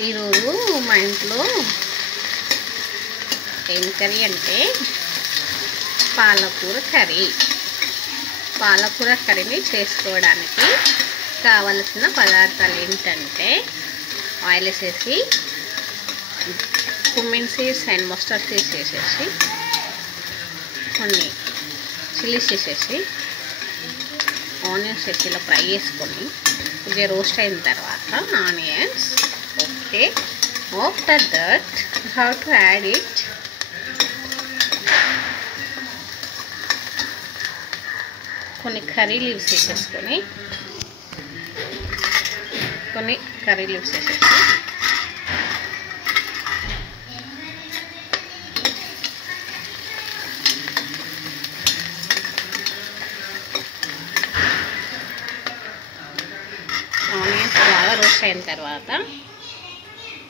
ఈరోజు మా ఇంట్లో ఏం కర్రీ అంటే పాలకూర కర్రీ. పాలకూర కర్రీని చేసుకోవడానికి కావలసిన పదార్థాలు ఏంటంటే ఆయిల్ వేసేసి cumin seeds and mustard seeds వేసేసి కొన్ని చిల్లీస్ వేసేసి ఆనియన్స్ వేసి ఇలా ఫ్రై చేసుకొని ఇది రోస్ట్ అయిన తర్వాత onions okay. After that how to add it కొన్ని కర్రీ లీవ్స్ వేసేసుకొని ఆనియన్స్ బాగా రోస్ట్ అయిన తర్వాత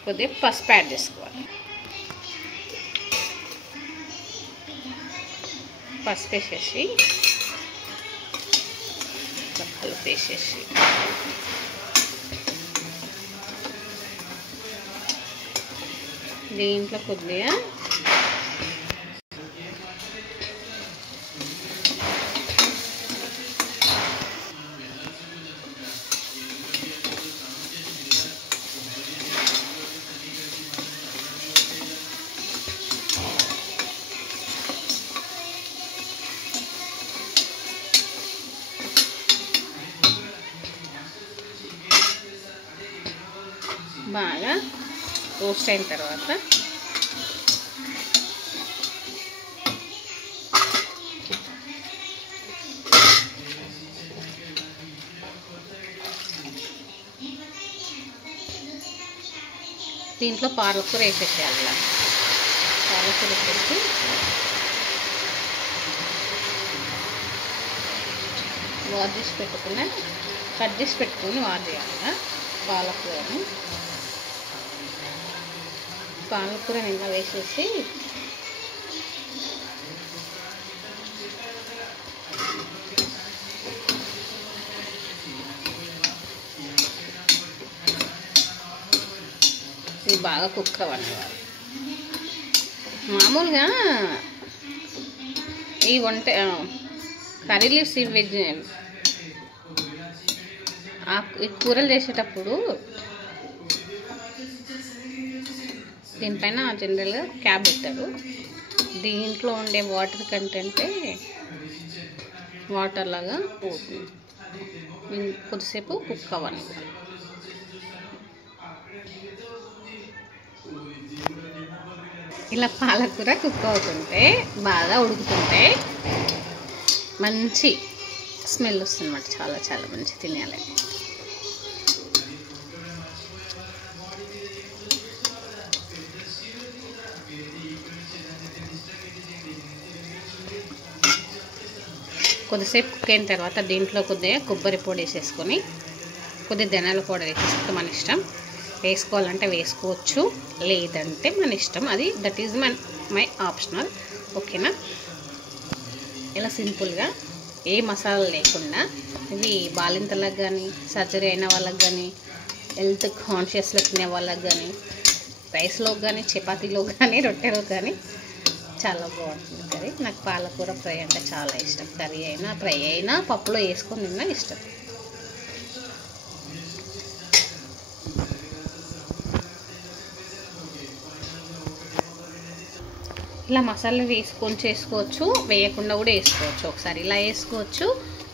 కొద్దిగా పసుపు యాడ్ చేసుకోవాలి. పసుపు వేసేసి కలిపేసేసి దీంట్లో కొద్దిగా బాగా రోస్ట్ అయిన తర్వాత దీంట్లో పాలకూర వేసేసేయాలి. పాలకూర వేసి వాష్ చేసి పెట్టుకుని కట్ చేసి పెట్టుకుని వాష్ చేయాలి. పాలకూర నిన్న వేసేసి ఇది బాగా కుక్ అవ్వాలి. మామూలుగా ఈ వంట కర్రీ లీవ్స్ ఈ కూరలు చేసేటప్పుడు దీనిపైన జనరల్గా క్యాప్ పెట్టారు. దీంట్లో ఉండే వాటర్ కంటెంటే వాటర్ లాగా పోతుంది. కొద్దిసేపు కుక్ అవ్వాలి. ఇలా పాలకూర కుక్ అవుతుంటే బాగా ఉడుకుతుంటే మంచి స్మెల్ వస్తుంది అన్నమాట. చాలా చాలా మంచి తినాలి. కొద్దిసేపు కుక్ అయిన తర్వాత దీంట్లో కొద్దిగా కొబ్బరి పొడి వేసేసుకొని కొద్దిగా ధనియాల పౌడర్ వేసేసుకుంటే మన ఇష్టం. వేసుకోవాలంటే వేసుకోవచ్చు, లేదంటే మన ఇష్టం. అది దట్ ఈజ్ మై ఆప్షనల్. ఓకేనా? ఇలా సింపుల్గా ఏ మసాలా లేకుండా ఇవి బాలింతలకు కానీ సర్జరీ అయిన వాళ్ళకి కానీ హెల్త్ కాన్షియస్లో తినే వాళ్ళకి కానీ రైస్లో కానీ చపాతీలో కానీ రొట్టెలో కానీ చాలా బాగుంటుంది కర్రీ. నాకు పాలకూర ఫ్రై అంటే చాలా ఇష్టం. కర్రీ అయినా ఫ్రై అయినా పప్పులో వేసుకొని తిన్నా ఇష్టం. ఇలా మసాలా వేసుకొని చేసుకోవచ్చు, వేయకుండా కూడా వేసుకోవచ్చు. ఒకసారి ఇలా వేసుకోవచ్చు,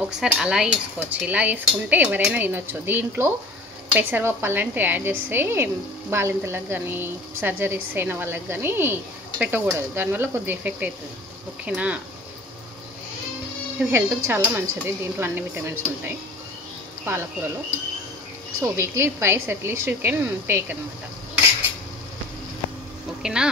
ఒకసారి అలా వేసుకోవచ్చు. ఇలా వేసుకుంటే ఎవరైనా తినొచ్చు. దీంట్లో పెసరపప్పు అలాంటివి యాడ్ చేస్తే బాలింతలకు కానీ సర్జరీస్ అయిన వాళ్ళకి కానీ పెట్టకూడదు. దానివల్ల కొద్దిగా ఎఫెక్ట్ అవుతుంది. ఓకేనా? ఇది హెల్త్కి చాలా మంచిది. దీంట్లో అన్ని విటమిన్స్ ఉంటాయి పాలకూరలో. So weekly twice at least you can take అనమాట. ఓకేనా?